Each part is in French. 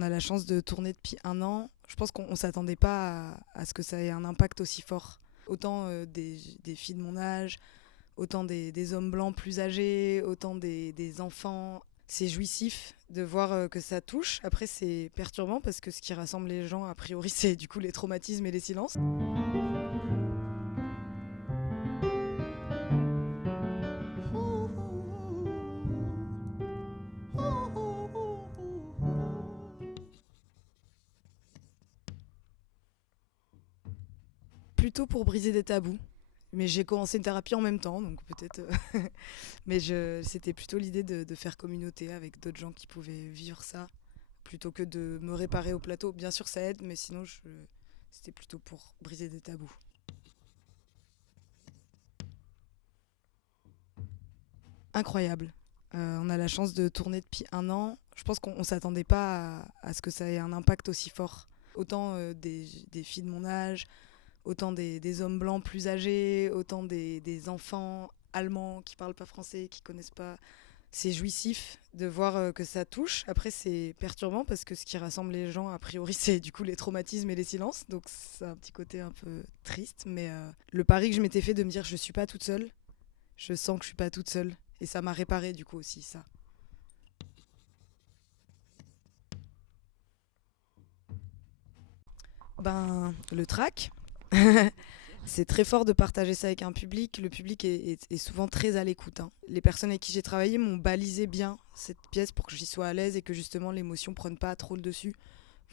On a la chance de tourner depuis 1 an. Je pense qu'on ne s'attendait pas à ce que ça ait un impact aussi fort. Autant des filles de mon âge, autant des hommes blancs plus âgés, autant des enfants. C'est jouissif de voir que ça touche. Après, c'est perturbant parce que ce qui rassemble les gens, a priori, c'est du coup les traumatismes et les silences. Plutôt pour briser des tabous. Mais j'ai commencé une thérapie en même temps, donc peut-être. Mais c'était plutôt l'idée de faire communauté avec d'autres gens qui pouvaient vivre ça, plutôt que de me réparer au plateau. Bien sûr, ça aide, mais sinon, c'était plutôt pour briser des tabous. Incroyable. On a la chance de tourner depuis 1 an. Je pense qu'on ne s'attendait pas à ce que ça ait un impact aussi fort. Autant des filles de mon âge, autant des hommes blancs plus âgés, autant des enfants allemands qui parlent pas français, qui connaissent pas. C'est jouissif de voir que ça touche. Après, c'est perturbant parce que ce qui rassemble les gens, a priori, c'est du coup les traumatismes et les silences. Donc, c'est un petit côté un peu triste. Mais le pari que je m'étais fait de me dire je suis pas toute seule, je sens que je suis pas toute seule. Et ça m'a réparé du coup aussi, ça. Ben, le track. C'est très fort de partager ça avec un public. Le public est souvent très à l'écoute, hein. Les personnes avec qui j'ai travaillé m'ont balisé bien cette pièce pour que j'y sois à l'aise et que justement l'émotion prenne pas trop le dessus.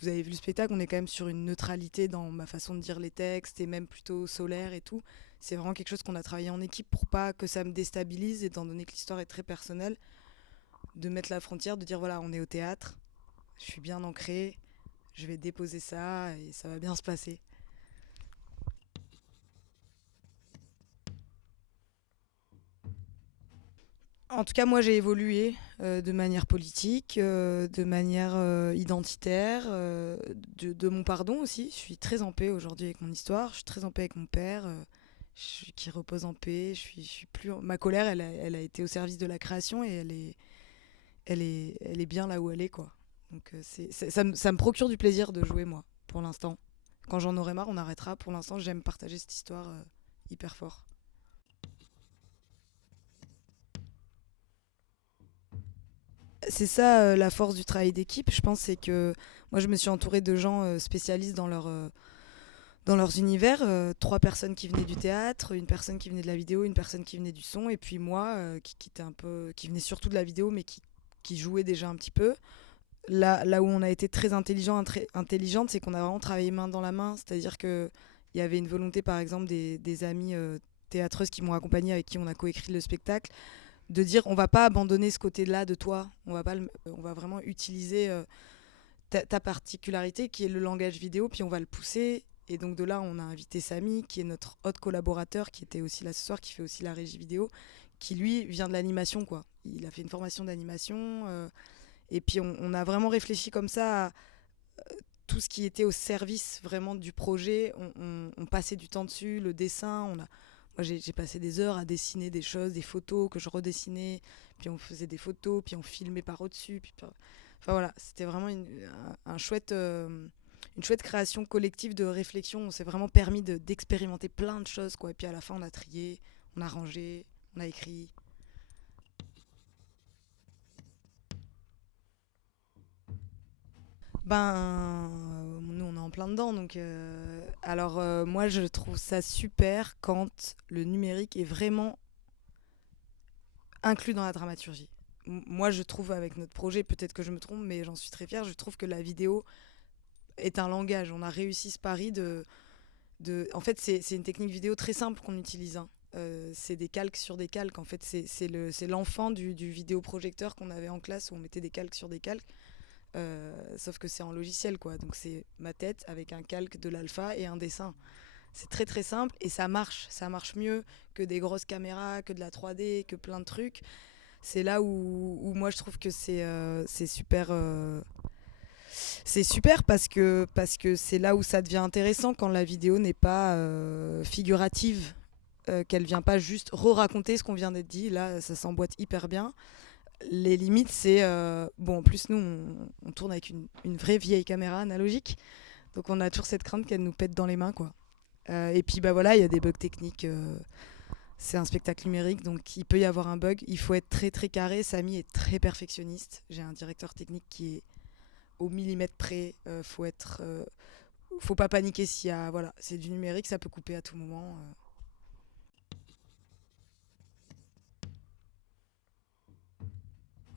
Vous avez vu le spectacle, on est quand même sur une neutralité dans ma façon de dire les textes et même plutôt solaire et tout. C'est vraiment quelque chose qu'on a travaillé en équipe pour pas que ça me déstabilise, étant donné que l'histoire est très personnelle, de mettre la frontière, de dire voilà, on est au théâtre, je suis bien ancrée, je vais déposer ça et ça va bien se passer. En tout cas, moi, j'ai évolué de manière politique, de manière identitaire, de mon pardon aussi. Je suis très en paix aujourd'hui avec mon histoire. Je suis très en paix avec mon père, qui repose en paix. Je suis plus. Ma colère, elle a été au service de la création et elle est bien là où elle est, quoi. Donc, ça me procure du plaisir de jouer, moi, pour l'instant. Quand j'en aurai marre, on arrêtera. Pour l'instant, j'aime partager cette histoire hyper fort. C'est ça la force du travail d'équipe, je pense, c'est que moi je me suis entourée de gens spécialistes dans leurs univers, 3 personnes qui venaient du théâtre, une personne qui venait de la vidéo, une personne qui venait du son, et puis moi qui était un peu, qui venait surtout de la vidéo, mais qui jouait déjà un petit peu. Là où on a été très intelligente, c'est qu'on a vraiment travaillé main dans la main, c'est-à-dire que il y avait une volonté, par exemple, des amis théâtreuses qui m'ont accompagnée, avec qui on a coécrit le spectacle, de dire on va pas abandonner ce côté-là de toi, on va vraiment utiliser ta particularité qui est le langage vidéo, puis on va le pousser. Et donc de là, on a invité Samy, qui est notre autre collaborateur, qui était aussi là ce soir, qui fait aussi la régie vidéo, qui lui vient de l'animation, quoi. Il a fait une formation d'animation, et puis on a vraiment réfléchi comme ça à tout ce qui était au service vraiment du projet. On passait du temps dessus, le dessin, moi, j'ai passé des heures à dessiner des choses, des photos que je redessinais, puis on faisait des photos, puis on filmait par au-dessus. Enfin voilà, c'était vraiment une chouette création collective de réflexion. On s'est vraiment permis d'expérimenter plein de choses, quoi. Et puis à la fin, on a trié, on a rangé, on a écrit. Ben, nous, on est en plein dedans. Donc, moi, je trouve ça super quand le numérique est vraiment inclus dans la dramaturgie. Moi, je trouve avec notre projet, peut-être que je me trompe, mais j'en suis très fière, je trouve que la vidéo est un langage. On a réussi ce pari En fait, c'est une technique vidéo très simple qu'on utilise, hein. C'est des calques sur des calques. En fait, c'est l'enfant du vidéoprojecteur qu'on avait en classe où on mettait des calques sur des calques. Sauf que c'est en logiciel, quoi. Donc c'est ma tête avec un calque de l'alpha et un dessin. C'est très très simple et ça marche. Ça marche mieux que des grosses caméras, que de la 3D, que plein de trucs. C'est là où moi je trouve que c'est super. C'est super parce que c'est là où ça devient intéressant quand la vidéo n'est pas figurative, qu'elle vient pas juste re-raconter ce qu'on vient d'être dit. Là, ça s'emboîte hyper bien. Les limites, c'est... bon, en plus, nous, on tourne avec une vraie vieille caméra analogique. Donc on a toujours cette crainte qu'elle nous pète dans les mains, quoi. Et puis, bah voilà, il y a des bugs techniques. C'est un spectacle numérique, donc il peut y avoir un bug. Il faut être très très carré. Samy est très perfectionniste. J'ai un directeur technique qui est au millimètre près. Faut pas paniquer s'il y a... Voilà, c'est du numérique, ça peut couper à tout moment.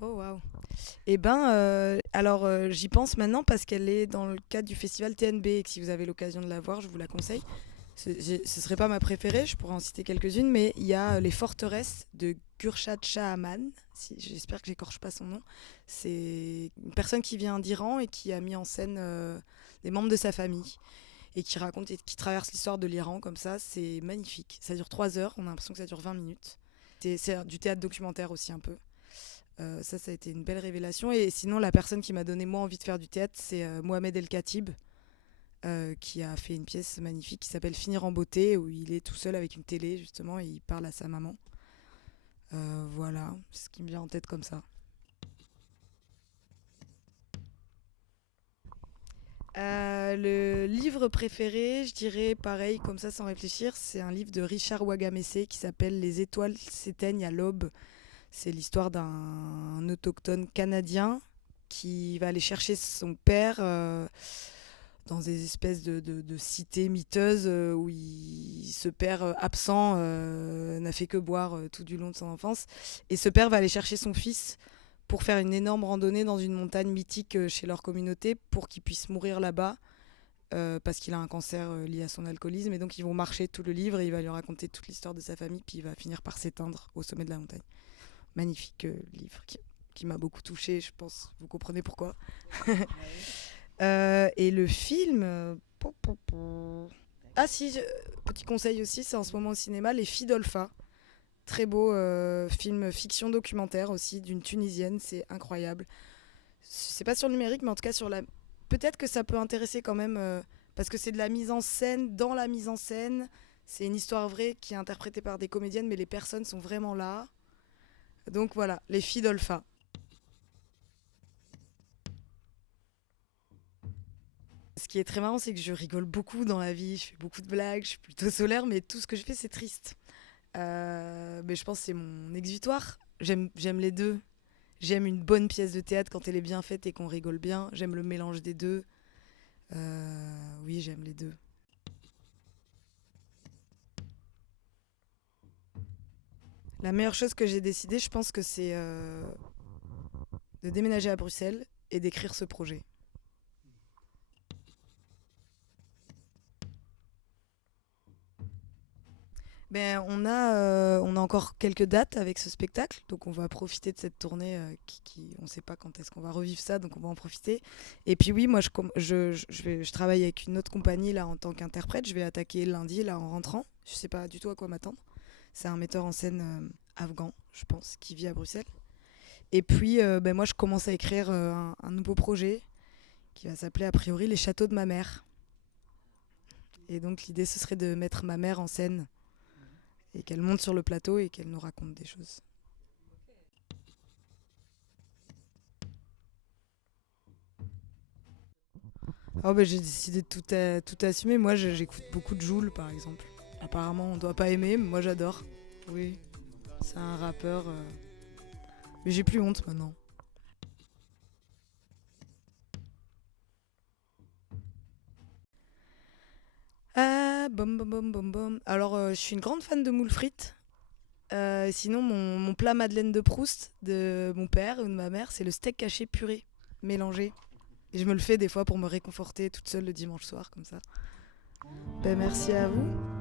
Oh waouh. Eh ben, alors j'y pense maintenant parce qu'elle est dans le cadre du festival TNB et que si vous avez l'occasion de la voir, je vous la conseille. Ce serait pas ma préférée, je pourrais en citer quelques-unes, mais il y a Les Forteresses de Gurshad Shahaman. J'espère que j'écorche pas son nom. C'est une personne qui vient d'Iran et qui a mis en scène des membres de sa famille et qui raconte et qui traverse l'histoire de l'Iran comme ça. C'est magnifique. Ça dure 3 heures, on a l'impression que ça dure 20 minutes. C'est du théâtre documentaire aussi un peu. Ça a été une belle révélation. Et sinon, la personne qui m'a donné moi envie de faire du théâtre, c'est Mohamed El Khatib, qui a fait une pièce magnifique qui s'appelle Finir en beauté, où il est tout seul avec une télé, justement, et il parle à sa maman. Voilà, ce qui me vient en tête comme ça. Le livre préféré, je dirais pareil, comme ça sans réfléchir, c'est un livre de Richard Wagamese qui s'appelle Les étoiles s'éteignent à l'aube. C'est l'histoire d'un autochtone canadien qui va aller chercher son père dans des espèces de cités miteuses où ce père absent n'a fait que boire tout du long de son enfance. Et ce père va aller chercher son fils pour faire une énorme randonnée dans une montagne mythique chez leur communauté pour qu'il puisse mourir là-bas. Parce qu'il a un cancer lié à son alcoolisme et donc ils vont marcher tout le livre et il va lui raconter toute l'histoire de sa famille puis il va finir par s'éteindre au sommet de la montagne. Magnifique livre qui m'a beaucoup touchée, je pense. Vous comprenez pourquoi. Et le film... Ah si, petit conseil aussi, c'est en ce moment au cinéma, Les Filles d'Olpha. Très beau film fiction documentaire aussi, d'une Tunisienne, c'est incroyable. C'est pas sur le numérique, mais en tout cas sur la... Peut-être que ça peut intéresser quand même, parce que c'est de la mise en scène dans la mise en scène. C'est une histoire vraie qui est interprétée par des comédiennes, mais les personnes sont vraiment là. Donc voilà, Les Filles d'Olpha. Ce qui est très marrant, c'est que je rigole beaucoup dans la vie, je fais beaucoup de blagues, je suis plutôt solaire, mais tout ce que je fais, c'est triste. Mais je pense que c'est mon exutoire. J'aime les deux. J'aime une bonne pièce de théâtre quand elle est bien faite et qu'on rigole bien. J'aime le mélange des deux. Oui, j'aime les deux. La meilleure chose que j'ai décidé, je pense que c'est de déménager à Bruxelles et d'écrire ce projet. Ben, on a encore quelques dates avec ce spectacle, donc on va profiter de cette tournée on ne sait pas quand est-ce qu'on va revivre ça, donc on va en profiter. Et puis oui, moi je travaille avec une autre compagnie là en tant qu'interprète, je vais attaquer lundi là en rentrant, je ne sais pas du tout à quoi m'attendre. C'est un metteur en scène afghan, je pense, qui vit à Bruxelles. Et puis ben, moi je commence à écrire un nouveau projet qui va s'appeler a priori Les Châteaux de ma mère. Et donc l'idée ce serait de mettre ma mère en scène et qu'elle monte sur le plateau et qu'elle nous raconte des choses. Oh bah, j'ai décidé de tout assumer. Moi, j'écoute beaucoup de Jul, par exemple. Apparemment, on doit pas aimer, mais moi, j'adore. Oui, c'est un rappeur. Mais j'ai plus honte maintenant. Ah, bom bom bom bom bom. Alors, je suis une grande fan de moules frites. Sinon, mon plat Madeleine de Proust de mon père ou de ma mère, c'est le steak haché puré mélangé. Et je me le fais des fois pour me réconforter toute seule le dimanche soir, comme ça. Ben, merci à vous.